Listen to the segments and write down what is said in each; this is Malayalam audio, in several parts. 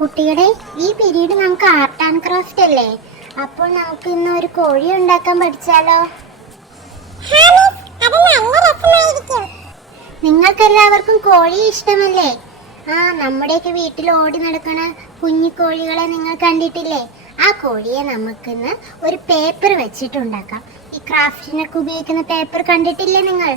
കുട്ടികളെ, ഈ പീരീഡ് നമുക്ക് ആർട്ട് ആൻഡ് ക്രാഫ്റ്റ് അല്ലേ? അപ്പോൾ നമുക്ക് ഇന്ന് ഒരു കോഴി ഉണ്ടാക്കാൻ പഠിച്ചാലോ? നിങ്ങൾക്ക് എല്ലാവർക്കും കോഴി ഇഷ്ടമല്ലേ? നമ്മുടെയൊക്കെ വീട്ടിൽ ഓടി നടക്കണ കുഞ്ഞു കോഴികളെ നിങ്ങൾ കണ്ടിട്ടില്ലേ? ആ കോഴിയെ നമുക്കിന്ന് ഒരു പേപ്പർ വെച്ചിട്ടുണ്ടാക്കാം. ഈ ക്രാഫ്റ്റിനൊക്കെ ഉപയോഗിക്കുന്ന പേപ്പർ കണ്ടിട്ടില്ലേ നിങ്ങൾ?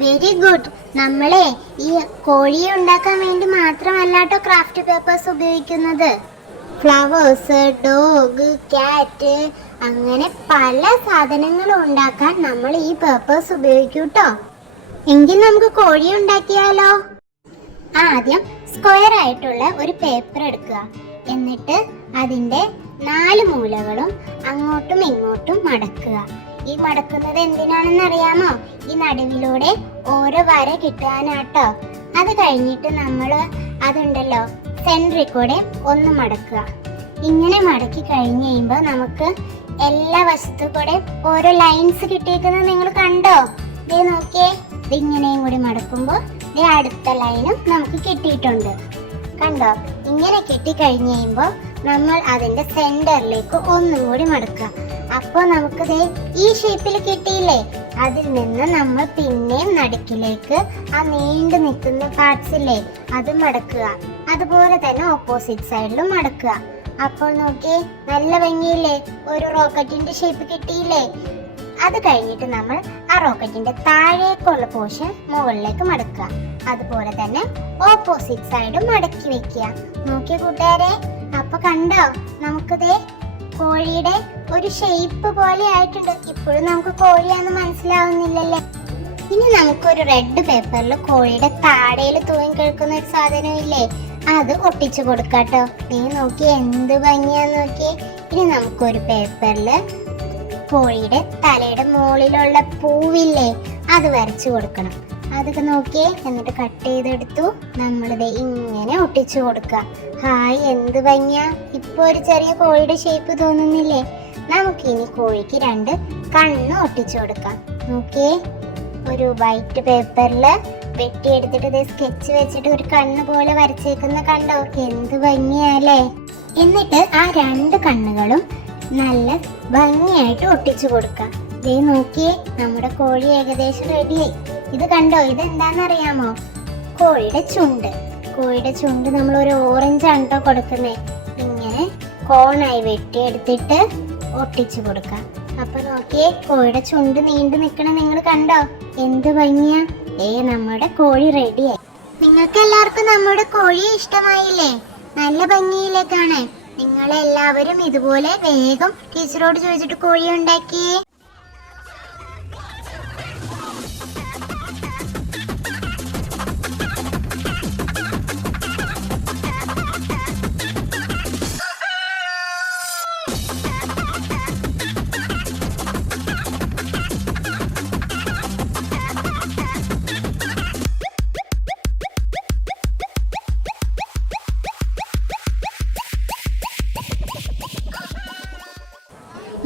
Very good. നമ്മളെ ഈ കോഴിയെ ഉണ്ടാക്കാൻ വേണ്ടി മാത്രമല്ലാട്ടോ ക്രാഫ്റ്റ് പേപ്പേഴ്സ് ഉപയോഗിക്കുന്നത്. ഫ്ലവേഴ്സ്, ഡോഗ്, ക്യാറ്റ്, അങ്ങനെ പല സാധനങ്ങളും ഉണ്ടാക്കാൻ നമ്മൾ ഈ പേപ്പേഴ്സ് ഉപയോഗിക്കൂട്ടോ. എങ്കിൽ നമുക്ക് കോഴി ഉണ്ടാക്കിയാലോ? ആദ്യം സ്ക്വയർ ആയിട്ടുള്ള ഒരു പേപ്പർ എടുക്കുക. എന്നിട്ട് അതിൻ്റെ 4 മൂലകളും അങ്ങോട്ടും ഇങ്ങോട്ടും മടക്കുക. ഈ മടക്കുന്നത് എന്തിനാണെന്ന് അറിയാമോ? ഈ നടുവിലൂടെ ഓരോ വര കിട്ടാനാട്ടോ. അത് കഴിഞ്ഞിട്ട് നമ്മൾ അതുണ്ടല്ലോ സെൻട്രിൽ കൂടെ ഒന്ന് മടക്കുക. ഇങ്ങനെ മടക്കി കഴിഞ്ഞ് കഴിയുമ്പോൾ നമുക്ക് എല്ലാ വശത്തു കൂടെ ഓരോ ലൈൻസ് കിട്ടിയിരിക്കുന്നത് നിങ്ങൾ കണ്ടോ? ദേ നോക്കിയേ, ഇതിങ്ങനെയും കൂടി മടക്കുമ്പോൾ അടുത്ത ലൈനും നമുക്ക് കിട്ടിയിട്ടുണ്ട്. കണ്ടോ? ഇങ്ങനെ കിട്ടി കഴിഞ്ഞ് കഴിയുമ്പോൾ നമ്മൾ അതിന്റെ സെന്ററിലേക്ക് ഒന്നും കൂടി മടക്കുക. അപ്പോൾ നമുക്ക് ദേ ഈ ഷേപ്പിൽ കിട്ടിയില്ലേ? അതിൽ നിന്ന് നമ്മൾ പിന്നെയും നടുക്കിലേക്ക് ആ നീണ്ടു നിൽക്കുന്ന പാർട്സ് ഇല്ലേ, അത് മടക്കുക. അതുപോലെ തന്നെ ഓപ്പോസിറ്റ് സൈഡിലും മടക്കുക. അപ്പോൾ നോക്കിയേ, നല്ല ഭംഗിയില്ലേ? ഒരു റോക്കറ്റിന്റെ ഷേപ്പ് കിട്ടിയില്ലേ? അത് കഴിഞ്ഞിട്ട് നമ്മൾ ആ റോക്കറ്റിന്റെ താഴേക്കുള്ള പോർഷൻ മുകളിലേക്ക് മടക്കുക. അതുപോലെ തന്നെ ഓപ്പോസിറ്റ് സൈഡും മടക്കി വെക്കുക. നോക്കിയ കൂട്ടുകാരെ, അപ്പൊ കണ്ടോ? നമുക്കിതേ കോഴിയുടെ ഒരു ഷേപ്പ് പോലെ ആയിട്ടുണ്ട്. ഇപ്പോഴും നമുക്ക് കോഴിയാന്ന് മനസ്സിലാവുന്നില്ലല്ലേ? ഇനി നമുക്കൊരു റെഡ് പേപ്പറിൽ കോഴിയുടെ താടയിൽ തൂങ്ങി കിടക്കുന്ന ഒരു സാധനം ഇല്ലേ, അത് ഒട്ടിച്ചു കൊടുക്കാട്ടോ. നീ നോക്കി എന്ത് ഭംഗിയാന്ന് നോക്കിയേ. ഇനി നമുക്കൊരു പേപ്പറിൽ കോഴിയുടെ തലയുടെ മുകളിലുള്ള പൂവില്ലേ, അത് വരച്ചു കൊടുക്കണം. അതൊക്കെ നോക്കിയേ. എന്നിട്ട് കട്ട് ചെയ്തെടുത്തു നമ്മളിത് ഇങ്ങനെ ഒട്ടിച്ചു കൊടുക്കുക. ഹായ്, എന്ത് ഭംഗിയാ! ഇപ്പൊ ഒരു ചെറിയ കോഴിയുടെ ഷേപ്പ് തോന്നുന്നില്ലേ? നമുക്കിനി കോഴിക്ക് 2 കണ്ണ് ഒട്ടിച്ചു കൊടുക്കാം. നോക്കിയേ, ഒരു വൈറ്റ് പേപ്പറിൽ വെട്ടിയെടുത്തിട്ട് ഇത് സ്കെച്ച് വെച്ചിട്ട് ഒരു കണ്ണ് പോലെ വരച്ചേക്കുന്ന കണ്ടോ? എന്ത് ഭംഗിയല്ലേ? എന്നിട്ട് ആ 2 കണ്ണുകളും നല്ല ഭംഗിയായിട്ട് ഒട്ടിച്ചു കൊടുക്കാം. ദേ നോക്കിയേ, നമ്മുടെ കോഴി ഏകദേശം റെഡിയായി. ഇത് കണ്ടോ? ഇതെന്താണെന്നറിയാമോ? കോഴിയുടെ ചുണ്ട്. കോഴിയുടെ ചുണ്ട് നമ്മൾ ഒരു ഓറഞ്ച് ആണ് കേട്ടോ കൊടുക്കുന്നത്. ഇങ്ങനെ കോണായി വെട്ടിയെടുത്തിട്ട് ഒട്ടിച്ചു കൊടുക്കാം. അപ്പൊ നോക്കിയേ, കോഴിയുടെ ചുണ്ട് നീണ്ടു നിൽക്കണ നിങ്ങൾ കണ്ടോ? എന്ത് ഭംഗിയാ! നമ്മുടെ കോഴി റെഡിയായി. നിങ്ങൾക്ക് എല്ലാവർക്കും നമ്മുടെ കോഴിയെ ഇഷ്ടമായില്ലേ? നല്ല ഭംഗിയില്ലേ കാണാൻ? നിങ്ങളെല്ലാവരും ഇതുപോലെ വേഗം ടീച്ചറോട് ചോദിച്ചിട്ട് കോഴി ഉണ്ടാക്കിയേ.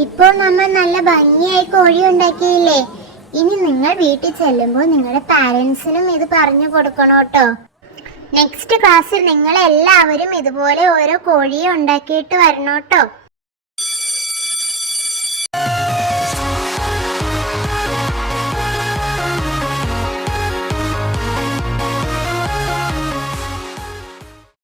ഇപ്പോൾ നമ്മൾ നല്ല ഭംഗിയായി കോഴി ഉണ്ടാക്കിയില്ലേ? ഇനി നിങ്ങൾ വീട്ടിൽ ചെല്ലുമ്പോൾ നിങ്ങളുടെ പാരൻസിനും ഇത് പറഞ്ഞു കൊടുക്കണം കേട്ടോ. നെക്സ്റ്റ് ക്ലാസ്സിൽ നിങ്ങൾ എല്ലാവരും ഇതുപോലെ ഓരോ കോഴിയെ ഉണ്ടാക്കിയിട്ട് വരണം കേട്ടോ.